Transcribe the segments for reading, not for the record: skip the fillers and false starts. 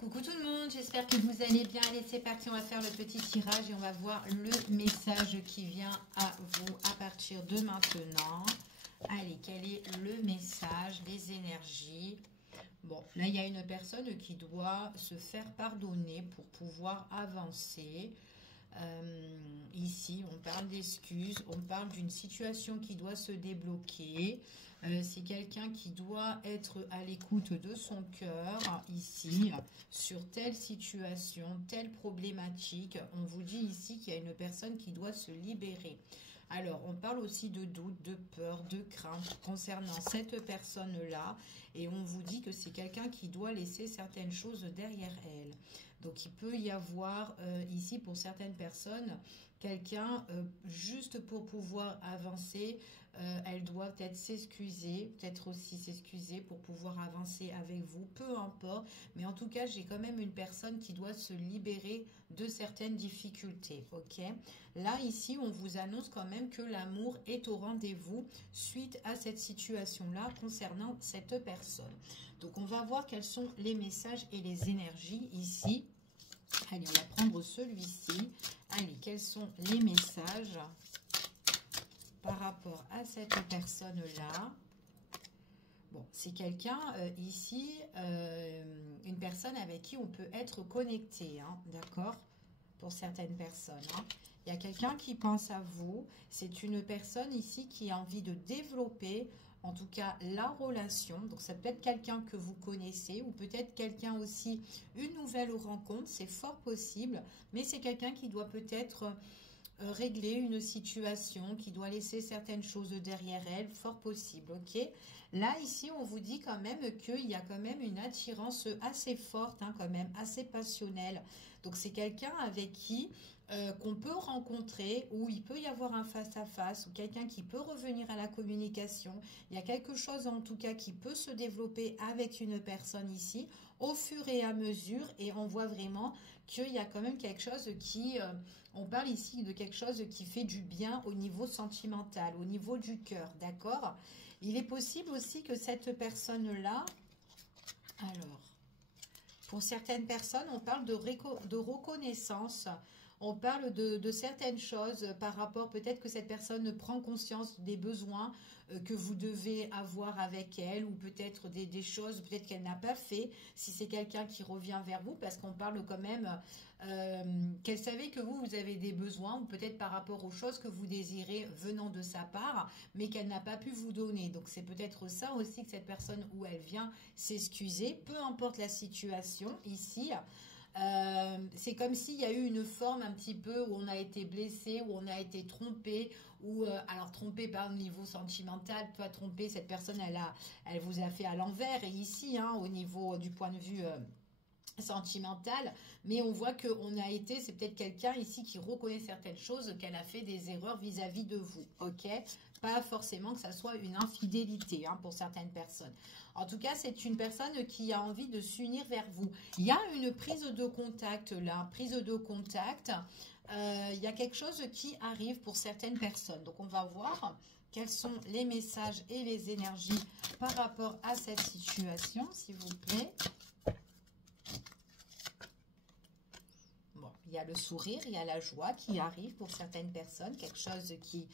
Coucou tout le monde, j'espère que vous allez bien. Allez, c'est parti, on va faire le petit tirage et on va voir le message qui vient à vous à partir de maintenant. Allez, quel est le message, les énergies? Bon, là, il y a une personne qui doit se faire pardonner pour pouvoir avancer. Ici, on parle d'excuses, on parle d'une situation qui doit se débloquer. C'est quelqu'un qui doit être à l'écoute de son cœur, ici, sur telle situation, telle problématique. On vous dit ici qu'il y a une personne qui doit se libérer. Alors, on parle aussi de doute, de peur, de crainte concernant cette personne-là. Et on vous dit que c'est quelqu'un qui doit laisser certaines choses derrière elle. Donc, il peut y avoir ici, pour certaines personnes, quelqu'un, juste pour pouvoir avancer, elle doit peut-être s'excuser, peut-être aussi s'excuser pour pouvoir avancer avec vous, peu importe. Mais en tout cas, j'ai quand même une personne qui doit se libérer de certaines difficultés, ok? Là, ici, on vous annonce quand même que l'amour est au rendez-vous suite à cette situation-là concernant cette personne. Donc, on va voir quels sont les messages et les énergies ici. Allez, on va prendre celui-ci. Allez, quels sont les messages par rapport à cette personne-là? Bon, c'est quelqu'un ici, une personne avec qui on peut être connecté, hein, d'accord? Pour certaines personnes, hein. Il y a quelqu'un qui pense à vous. C'est une personne ici qui a envie de développer, en tout cas, la relation. Donc, ça peut être quelqu'un que vous connaissez ou peut-être quelqu'un aussi, une nouvelle rencontre. C'est fort possible, mais c'est quelqu'un qui doit peut-être régler une situation, qui doit laisser certaines choses derrière elle, fort possible, ok? Là, ici, on vous dit quand même qu'il y a quand même une attirance assez forte, hein, quand même, assez passionnelle. Donc, c'est quelqu'un avec qui qu'on peut rencontrer, où il peut y avoir un face-à-face, ou quelqu'un qui peut revenir à la communication. Il y a quelque chose, en tout cas, qui peut se développer avec une personne ici, au fur et à mesure, et on voit vraiment qu'il y a quand même quelque chose qui... on parle ici de quelque chose qui fait du bien au niveau sentimental, au niveau du cœur, d'accord? Il est possible aussi que cette personne-là... Alors, pour certaines personnes, on parle de reconnaissance. On parle de certaines choses par rapport, peut-être que cette personne prend conscience des besoins que vous devez avoir avec elle, ou peut-être des choses peut-être qu'elle n'a pas fait, si c'est quelqu'un qui revient vers vous, parce qu'on parle quand même qu'elle savait que vous avez des besoins, ou peut-être par rapport aux choses que vous désirez venant de sa part, mais qu'elle n'a pas pu vous donner. Donc c'est peut-être ça aussi que cette personne, où elle vient s'excuser, peu importe la situation ici. C'est comme s'il y a eu une forme un petit peu où on a été blessé, où on a été trompé, ou alors trompé par le niveau sentimental, pas trompé, cette personne elle vous a fait à l'envers, et ici hein, au niveau du point de vue sentimental, mais on voit qu'on a été, c'est peut-être quelqu'un ici qui reconnaît certaines choses, qu'elle a fait des erreurs vis-à-vis de vous, ok? Pas forcément que ça soit une infidélité hein, pour certaines personnes. En tout cas, c'est une personne qui a envie de s'unir vers vous. Il y a une prise de contact là, prise de contact. Il y a quelque chose qui arrive pour certaines personnes. Donc, on va voir quels sont les messages et les énergies par rapport à cette situation, s'il vous plaît. Bon, il y a le sourire, il y a la joie qui arrive pour certaines personnes, quelque chose qui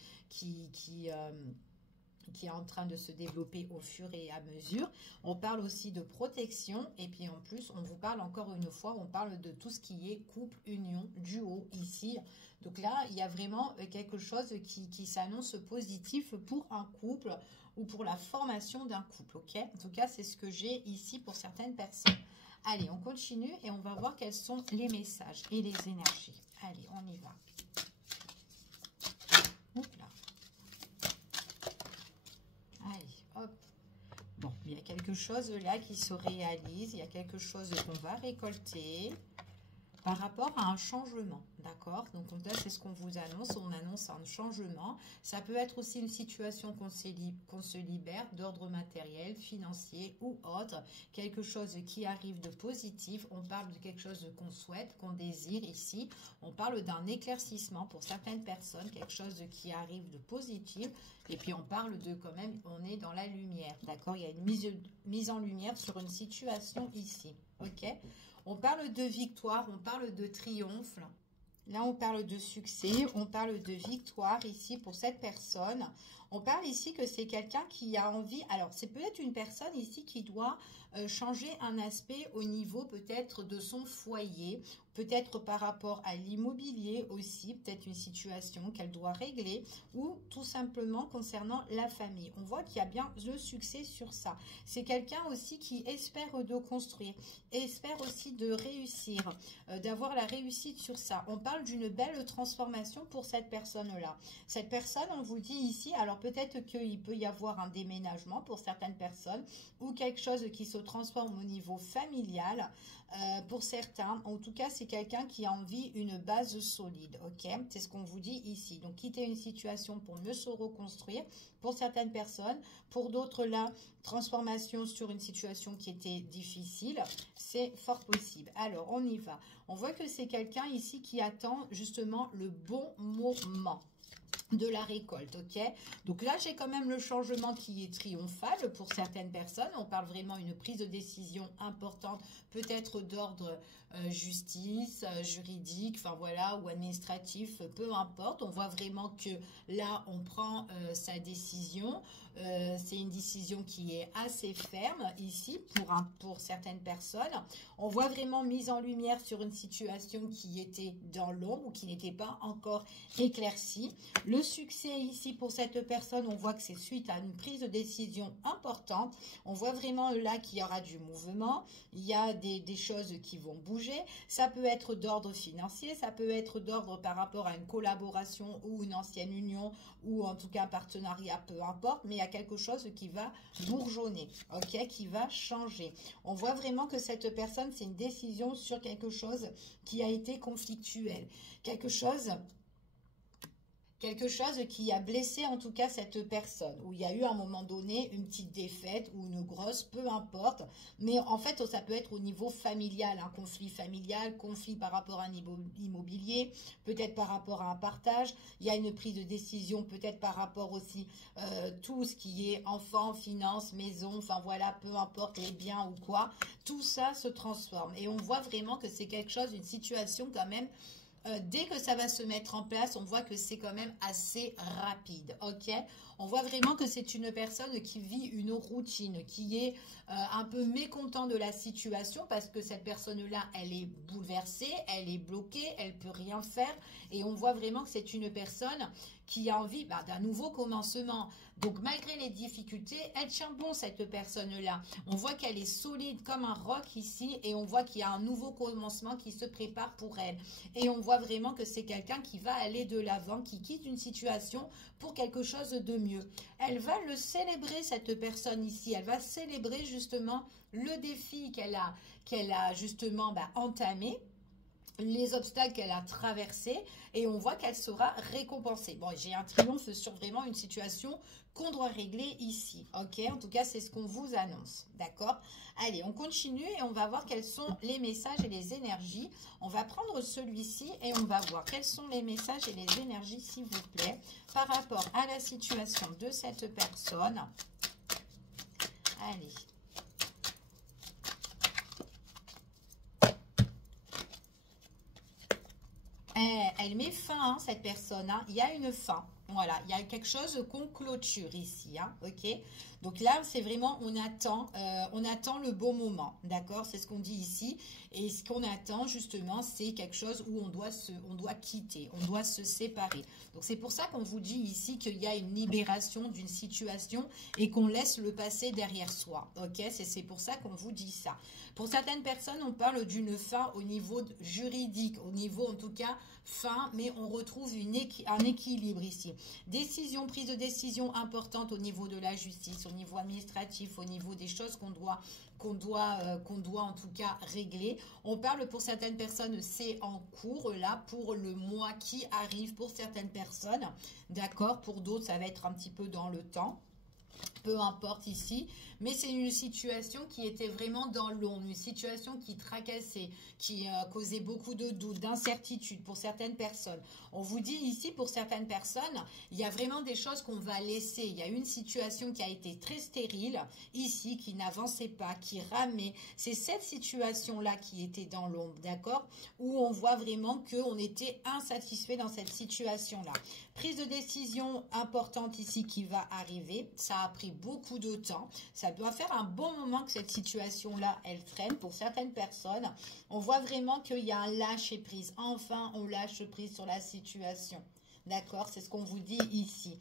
est en train de se développer au fur et à mesure. On parle aussi de protection, et puis en plus, on vous parle encore une fois, on parle de tout ce qui est couple, union, duo ici. Donc là, il y a vraiment quelque chose qui s'annonce positif pour un couple ou pour la formation d'un couple, ok? En tout cas, c'est ce que j'ai ici pour certaines personnes. Allez, on continue et on va voir quels sont les messages et les énergies. Allez, on y va. Hop là. Allez, hop. Bon, il y a quelque chose là qui se réalise. Il y a quelque chose qu'on va récolter par rapport à un changement. d'accord? Donc là, c'est ce qu'on vous annonce. On annonce un changement. Ça peut être aussi une situation qu'on se libère d'ordre matériel, financier ou autre. Quelque chose qui arrive de positif. On parle de quelque chose qu'on souhaite, qu'on désire ici. On parle d'un éclaircissement pour certaines personnes, quelque chose qui arrive de positif. Et puis on parle de quand même, on est dans la lumière, d'accord? Il y a une mise en lumière sur une situation ici, ok? On parle de victoire, on parle de triomphe. Là, on parle de succès, on parle de victoire ici pour cette personne. On parle ici que c'est quelqu'un qui a envie, alors c'est peut-être une personne ici qui doit changer un aspect au niveau peut-être de son foyer, peut-être par rapport à l'immobilier aussi, peut-être une situation qu'elle doit régler ou tout simplement concernant la famille. On voit qu'il y a bien le succès sur ça. C'est quelqu'un aussi qui espère de construire, espère aussi de réussir, d'avoir la réussite sur ça. On parle d'une belle transformation pour cette personne-là. Cette personne, on vous dit ici, alors peut-être qu'il peut y avoir un déménagement pour certaines personnes ou quelque chose qui se transforme au niveau familial. Pour certains, en tout cas, c'est quelqu'un qui a envie une base solide, ok? C'est ce qu'on vous dit ici. Donc, quitter une situation pour mieux se reconstruire pour certaines personnes. Pour d'autres, là, transformation sur une situation qui était difficile, c'est fort possible. Alors, on y va. On voit que c'est quelqu'un ici qui attend justement le bon moment de la récolte, ok? Donc là, j'ai quand même le changement qui est triomphal pour certaines personnes. On parle vraiment d'une prise de décision importante, peut-être d'ordre justice, juridique, enfin voilà, ou administratif, peu importe. On voit vraiment que là, on prend sa décision. C'est une décision qui est assez ferme ici pour certaines personnes. On voit vraiment mise en lumière sur une situation qui était dans l'ombre ou qui n'était pas encore éclaircie. Le succès ici pour cette personne, on voit que c'est suite à une prise de décision importante. On voit vraiment là qu'il y aura du mouvement. Il y a des choses qui vont bouger. Ça peut être d'ordre financier, ça peut être d'ordre par rapport à une collaboration ou une ancienne union ou en tout cas un partenariat, peu importe. Mais il y a quelque chose qui va bourgeonner, ok, qui va changer. On voit vraiment que cette personne, c'est une décision sur quelque chose qui a été conflictuel. Quelque chose qui a blessé en tout cas cette personne, où il y a eu à un moment donné une petite défaite ou une grosse, peu importe, mais en fait ça peut être au niveau familial, un conflit familial, conflit par rapport à un immobilier, peut-être par rapport à un partage, il y a une prise de décision peut-être par rapport aussi tout ce qui est enfants, finances, maison, enfin voilà, peu importe les biens ou quoi, tout ça se transforme et on voit vraiment que c'est quelque chose, une situation quand même. Dès que ça va se mettre en place, on voit que c'est quand même assez rapide, ok? On voit vraiment que c'est une personne qui vit une routine, qui est un peu mécontent de la situation parce que cette personne-là, elle est bouleversée, elle est bloquée, elle peut rien faire et on voit vraiment que c'est une personne qui a envie d'un nouveau commencement. Donc, malgré les difficultés, elle tient bon, cette personne-là. On voit qu'elle est solide comme un roc ici et on voit qu'il y a un nouveau commencement qui se prépare pour elle. Et on voit vraiment que c'est quelqu'un qui va aller de l'avant, qui quitte une situation pour quelque chose de mieux. Elle va le célébrer, cette personne ici. Elle va célébrer justement le défi qu'elle a justement entamé, les obstacles qu'elle a traversés et on voit qu'elle sera récompensée. Bon, j'ai un triomphe sur vraiment une situation qu'on doit régler ici, ok? En tout cas, c'est ce qu'on vous annonce, d'accord? Allez, on continue et on va voir quels sont les messages et les énergies. On va prendre celui-ci et on va voir quels sont les messages et les énergies, s'il vous plaît, par rapport à la situation de cette personne. Allez. Elle met fin, hein, cette personne. Hein. Il y a une fin. Voilà, il y a quelque chose qu'on clôture ici. Hein, ok. Donc là, c'est vraiment, on attend le bon moment. D'accord? C'est ce qu'on dit ici. Et ce qu'on attend, justement, c'est quelque chose où on doit quitter, on doit se séparer. Donc c'est pour ça qu'on vous dit ici qu'il y a une libération d'une situation et qu'on laisse le passé derrière soi. Ok? C'est pour ça qu'on vous dit ça. Pour certaines personnes, on parle d'une fin au niveau juridique, au niveau en tout cas fin, mais on retrouve un équilibre ici. Prise de décision importante au niveau de la justice, au niveau administratif, au niveau des choses qu'on doit en tout cas régler. On parle pour certaines personnes, c'est en cours là pour le mois qui arrive pour certaines personnes, d'accord? Pour d'autres, ça va être un petit peu dans le temps. Peu importe ici, mais c'est une situation qui était vraiment dans l'ombre, une situation qui tracassait, qui causait beaucoup de doutes, d'incertitudes pour certaines personnes. On vous dit ici, pour certaines personnes, il y a vraiment des choses qu'on va laisser. Il y a une situation qui a été très stérile, ici, qui n'avançait pas, qui ramait. C'est cette situation-là qui était dans l'ombre, d'accord? Où on voit vraiment qu'on était insatisfait dans cette situation-là. Prise de décision importante ici qui va arriver. Ça a pris beaucoup de temps. Ça doit faire un bon moment que cette situation-là, elle traîne pour certaines personnes. On voit vraiment qu'il y a un lâcher-prise. Enfin, on lâche prise sur la situation. D'accord? C'est ce qu'on vous dit ici.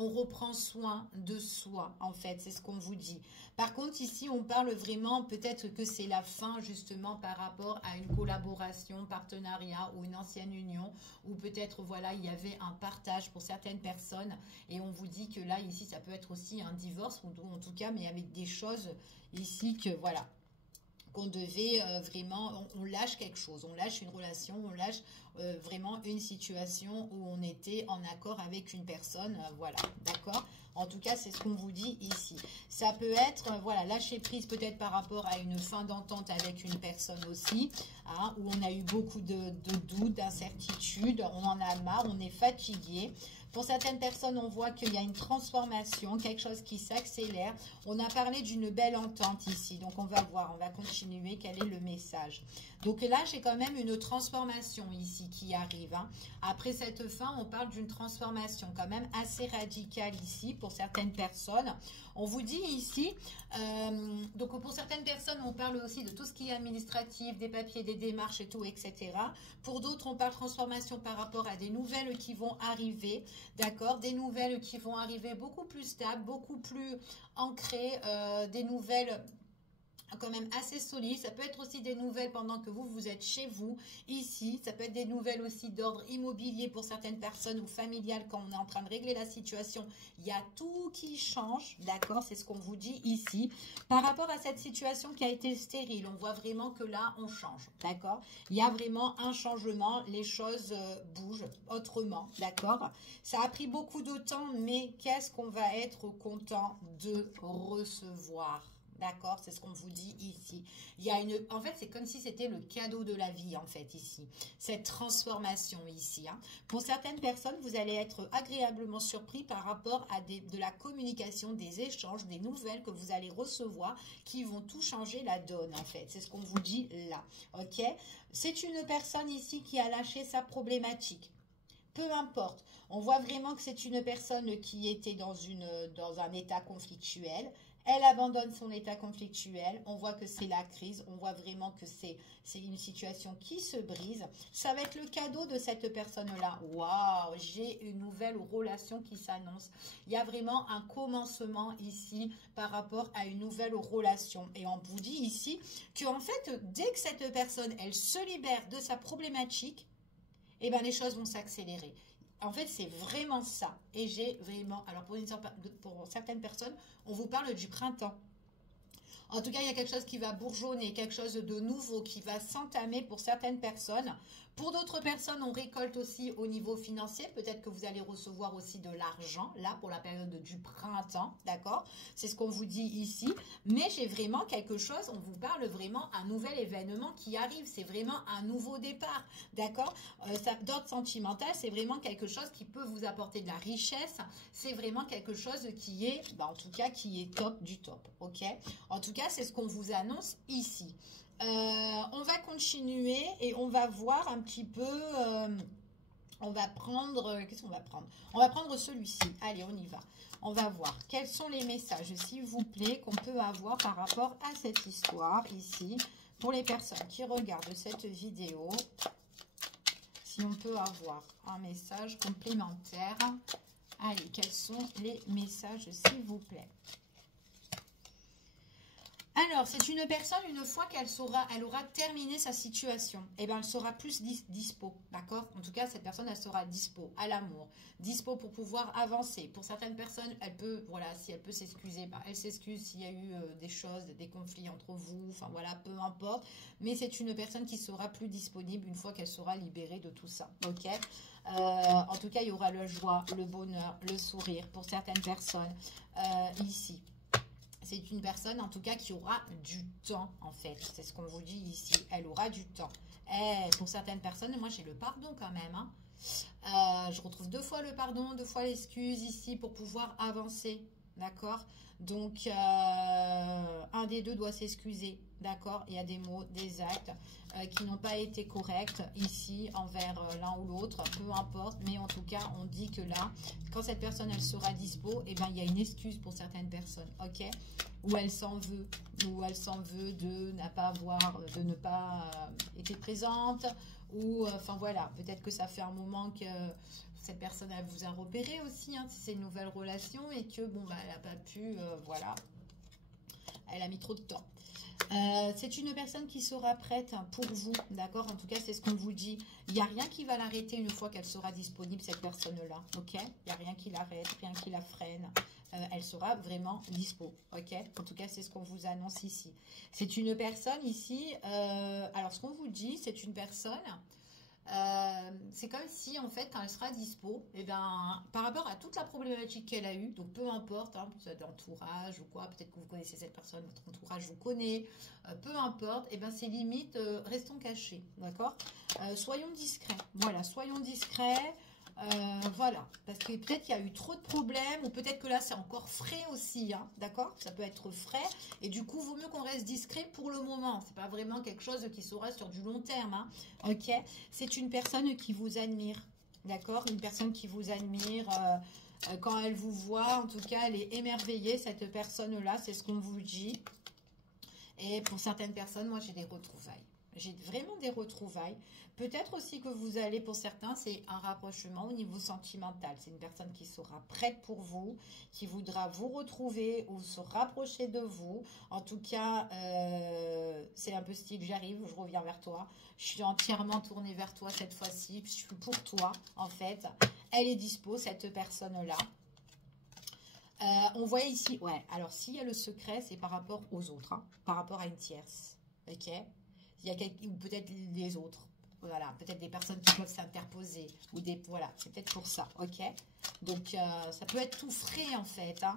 On reprend soin de soi, en fait, c'est ce qu'on vous dit. Par contre, ici, on parle vraiment, peut-être que c'est la fin, justement, par rapport à une collaboration, partenariat ou une ancienne union, ou peut-être, voilà, il y avait un partage pour certaines personnes, et on vous dit que là, ici, ça peut être aussi un divorce, ou en tout cas, mais avec des choses ici que, voilà, qu'on devait vraiment, on lâche quelque chose, on lâche une relation, on lâche vraiment une situation où on était en accord avec une personne, voilà, d'accord? En tout cas, c'est ce qu'on vous dit ici. Ça peut être, voilà, lâcher prise peut-être par rapport à une fin d'entente avec une personne aussi, hein, où on a eu beaucoup de doutes, d'incertitudes, on en a marre, on est fatigué. Pour certaines personnes, on voit qu'il y a une transformation, quelque chose qui s'accélère. On a parlé d'une belle entente ici. Donc, on va voir, on va continuer. Quel est le message? Donc là, j'ai quand même une transformation ici qui arrive. Hein. Après cette fin, on parle d'une transformation quand même assez radicale ici pour certaines personnes. On vous dit ici, donc pour certaines personnes, on parle aussi de tout ce qui est administratif, des papiers, des démarches et tout, etc. Pour d'autres, on parle transformation par rapport à des nouvelles qui vont arriver, d'accord? Des nouvelles qui vont arriver beaucoup plus stables, beaucoup plus ancrées, des nouvelles quand même assez solide. Ça peut être aussi des nouvelles pendant que vous êtes chez vous, ici. Ça peut être des nouvelles aussi d'ordre immobilier pour certaines personnes ou familiales quand on est en train de régler la situation. Il y a tout qui change, d'accord? C'est ce qu'on vous dit ici. Par rapport à cette situation qui a été stérile, on voit vraiment que là, on change, d'accord? Il y a vraiment un changement. Les choses bougent autrement, d'accord? Ça a pris beaucoup de temps, mais qu'est-ce qu'on va être content de recevoir? D'accord, c'est ce qu'on vous dit ici. Il y a en fait, c'est comme si c'était le cadeau de la vie, en fait, ici. Cette transformation ici. Hein. Pour certaines personnes, vous allez être agréablement surpris par rapport à de la communication, des échanges, des nouvelles que vous allez recevoir qui vont tout changer la donne, en fait. C'est ce qu'on vous dit là. Ok? C'est une personne ici qui a lâché sa problématique. Peu importe. On voit vraiment que c'est une personne qui était dans un état conflictuel. Elle abandonne son état conflictuel. On voit que c'est la crise. On voit vraiment que c'est une situation qui se brise. Ça va être le cadeau de cette personne-là. Waouh, j'ai une nouvelle relation qui s'annonce. Il y a vraiment un commencement ici par rapport à une nouvelle relation. Et on vous dit ici qu'en fait, dès que cette personne, elle se libère de sa problématique, eh bien, les choses vont s'accélérer. En fait, c'est vraiment ça. Et j'ai vraiment... Alors, pour certaines personnes, on vous parle du printemps. En tout cas, il y a quelque chose qui va bourgeonner, quelque chose de nouveau qui va s'entamer pour certaines personnes. Pour d'autres personnes, on récolte aussi au niveau financier. Peut-être que vous allez recevoir aussi de l'argent, là, pour la période du printemps, d'accord? C'est ce qu'on vous dit ici. Mais j'ai vraiment quelque chose, on vous parle vraiment un nouvel événement qui arrive. C'est vraiment un nouveau départ, d'accord? D'ordre sentimental, c'est vraiment quelque chose qui peut vous apporter de la richesse. C'est vraiment quelque chose qui est, en tout cas, qui est top du top, ok? En tout cas, c'est ce qu'on vous annonce ici. On va continuer et on va voir un petit peu, on va prendre, qu'est-ce qu'on va prendre? On va prendre celui-ci, allez on y va. On va voir quels sont les messages, s'il vous plaît, qu'on peut avoir par rapport à cette histoire ici, pour les personnes qui regardent cette vidéo. Si on peut avoir un message complémentaire. Allez, quels sont les messages, s'il vous plaît? Alors, c'est une personne, une fois elle aura terminé sa situation, et ben elle sera plus dispo, d'accord? En tout cas, cette personne, elle sera dispo à l'amour, dispo pour pouvoir avancer. Pour certaines personnes, elle peut, voilà, si elle peut s'excuser, ben, elle s'excuse s'il y a eu des choses, des conflits entre vous, enfin voilà, peu importe. Mais c'est une personne qui sera plus disponible une fois qu'elle sera libérée de tout ça, ok? En tout cas, il y aura la joie, le bonheur, le sourire pour certaines personnes ici. C'est une personne, en tout cas, qui aura du temps, en fait. C'est ce qu'on vous dit ici. Elle aura du temps. Et pour certaines personnes, moi, j'ai le pardon quand même. Hein. Je retrouve 2 fois le pardon, 2 fois l'excuse ici pour pouvoir avancer. D'accord? Donc, un des deux doit s'excuser. D'accord? Il y a des mots, des actes qui n'ont pas été corrects ici envers l'un ou l'autre. Peu importe. Mais en tout cas, on dit que là, quand cette personne, elle sera dispo, eh ben, il y a une excuse pour certaines personnes. Ok? Ou elle s'en veut. Ou elle s'en veut de ne pas été présente. Ou, enfin voilà, peut-être que ça fait un moment que cette personne, elle vous a repéré aussi, hein, si c'est une nouvelle relation et que, bon, bah, elle n'a pas pu, voilà, elle a mis trop de temps. C'est une personne qui sera prête pour vous, d'accord? En tout cas, c'est ce qu'on vous dit. Il n'y a rien qui va l'arrêter une fois qu'elle sera disponible, cette personne-là, ok? Il n'y a rien qui l'arrête, rien qui la freine. Elle sera vraiment dispo, ok? En tout cas, c'est ce qu'on vous annonce ici. C'est une personne ici, alors ce qu'on vous dit, c'est une personne... c'est comme si en fait quand elle sera dispo, et ben, par rapport à toute la problématique qu'elle a eue, donc peu importe, hein, d'entourage ou quoi, peut-être que vous connaissez cette personne, votre entourage vous connaît, peu importe, et ben c'est limite, restons cachés, d'accord? Soyons discrets, voilà, soyons discrets. Voilà, parce que peut-être qu'il y a eu trop de problèmes, ou peut-être que là c'est encore frais aussi, hein, d'accord? Ça peut être frais, et du coup, vaut mieux qu'on reste discret pour le moment. C'est pas vraiment quelque chose qui sera sur du long terme, hein, ok? C'est une personne qui vous admire, d'accord? Une personne qui vous admire, quand elle vous voit, en tout cas, elle est émerveillée, cette personne-là, c'est ce qu'on vous dit. Et pour certaines personnes, moi j'ai des retrouvailles. J'ai vraiment des retrouvailles. Peut-être aussi que vous allez, pour certains, c'est un rapprochement au niveau sentimental. C'est une personne qui sera prête pour vous, qui voudra vous retrouver ou se rapprocher de vous. En tout cas, c'est un peu style, j'arrive, je reviens vers toi. Je suis entièrement tournée vers toi cette fois-ci. Je suis pour toi, en fait. Elle est dispo, cette personne-là. On voit ici, ouais, alors s'il y a le secret, c'est par rapport aux autres, hein, par rapport à une tierce, ok? Il y a ou peut-être les autres, voilà, peut-être des personnes qui peuvent s'interposer, ou des, voilà, c'est peut-être pour ça, ok? Donc, ça peut être tout frais, en fait, hein.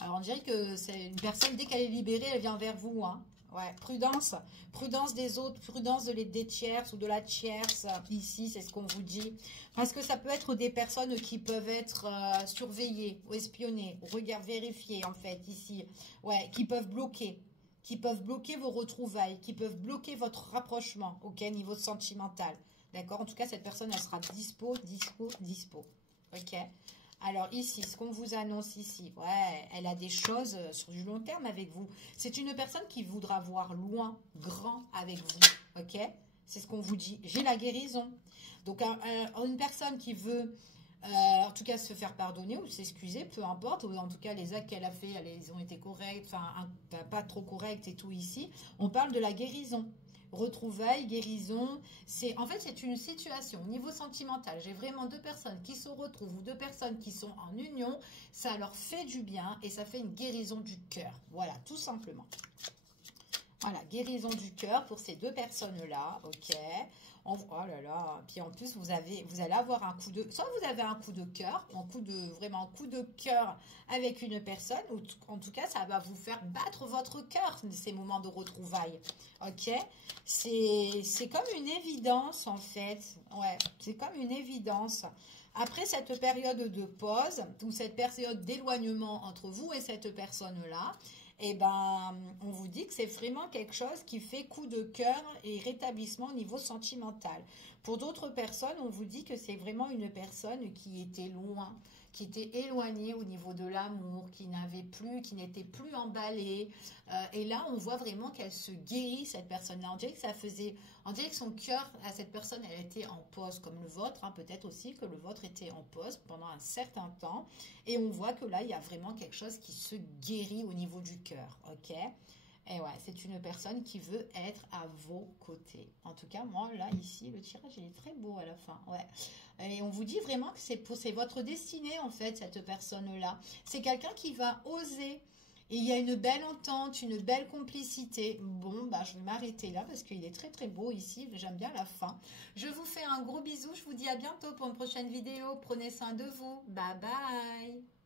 Alors, on dirait que c'est une personne, dès qu'elle est libérée, elle vient vers vous, hein. Ouais, prudence, prudence des autres, prudence des tierces ou de la tierce, ici, c'est ce qu'on vous dit. Parce que ça peut être des personnes qui peuvent être surveillées ou espionnées, vérifiées, en fait, ici. Ouais, qui peuvent bloquer vos retrouvailles, qui peuvent bloquer votre rapprochement, ok, niveau sentimental. D'accord? En tout cas, cette personne, elle sera dispo. Ok? Alors ici, ce qu'on vous annonce ici, ouais, elle a des choses sur du long terme avec vous. C'est une personne qui voudra voir loin, grand avec vous, ok? C'est ce qu'on vous dit. J'ai la guérison. Donc, une personne qui veut, en tout cas, se faire pardonner ou s'excuser, peu importe, ou en tout cas, les actes qu'elle a fait, ils ont été corrects, enfin, pas trop corrects et tout ici. On parle de la guérison. Retrouvailles, guérison, en fait c'est une situation au niveau sentimental. J'ai vraiment 2 personnes qui se retrouvent ou 2 personnes qui sont en union, ça leur fait du bien et ça fait une guérison du cœur. Voilà, tout simplement. Voilà, guérison du cœur pour ces 2 personnes-là, ok. Oh là là, puis en plus vous allez avoir un coup de, soit vous avez un coup de cœur, vraiment un coup de cœur avec une personne, ou en tout cas ça va vous faire battre votre cœur ces moments de retrouvailles, ok. C'est comme une évidence en fait, ouais, c'est comme une évidence. Après cette période de pause ou cette période d'éloignement entre vous et cette personne-là, eh ben, on vous dit que c'est vraiment quelque chose qui fait coup de cœur et rétablissement au niveau sentimental. Pour d'autres personnes, on vous dit que c'est vraiment une personne qui était loin, qui était éloignée au niveau de l'amour, qui n'était plus emballée. Et là, on voit vraiment qu'elle se guérit, cette personne-là. On dirait que son cœur à cette personne, elle était en pause, comme le vôtre, hein, peut-être aussi que le vôtre était en pause pendant un certain temps. Et on voit que là, il y a vraiment quelque chose qui se guérit au niveau du cœur, ok? Et ouais, c'est une personne qui veut être à vos côtés. En tout cas, moi, là, ici, le tirage, il est très beau à la fin. Ouais. Et on vous dit vraiment que c'est votre destinée, en fait, cette personne-là. C'est quelqu'un qui va oser. Et il y a une belle entente, une belle complicité. Bon, bah, je vais m'arrêter là parce qu'il est très très beau ici. J'aime bien la fin. Je vous fais un gros bisou. Je vous dis à bientôt pour une prochaine vidéo. Prenez soin de vous. Bye bye.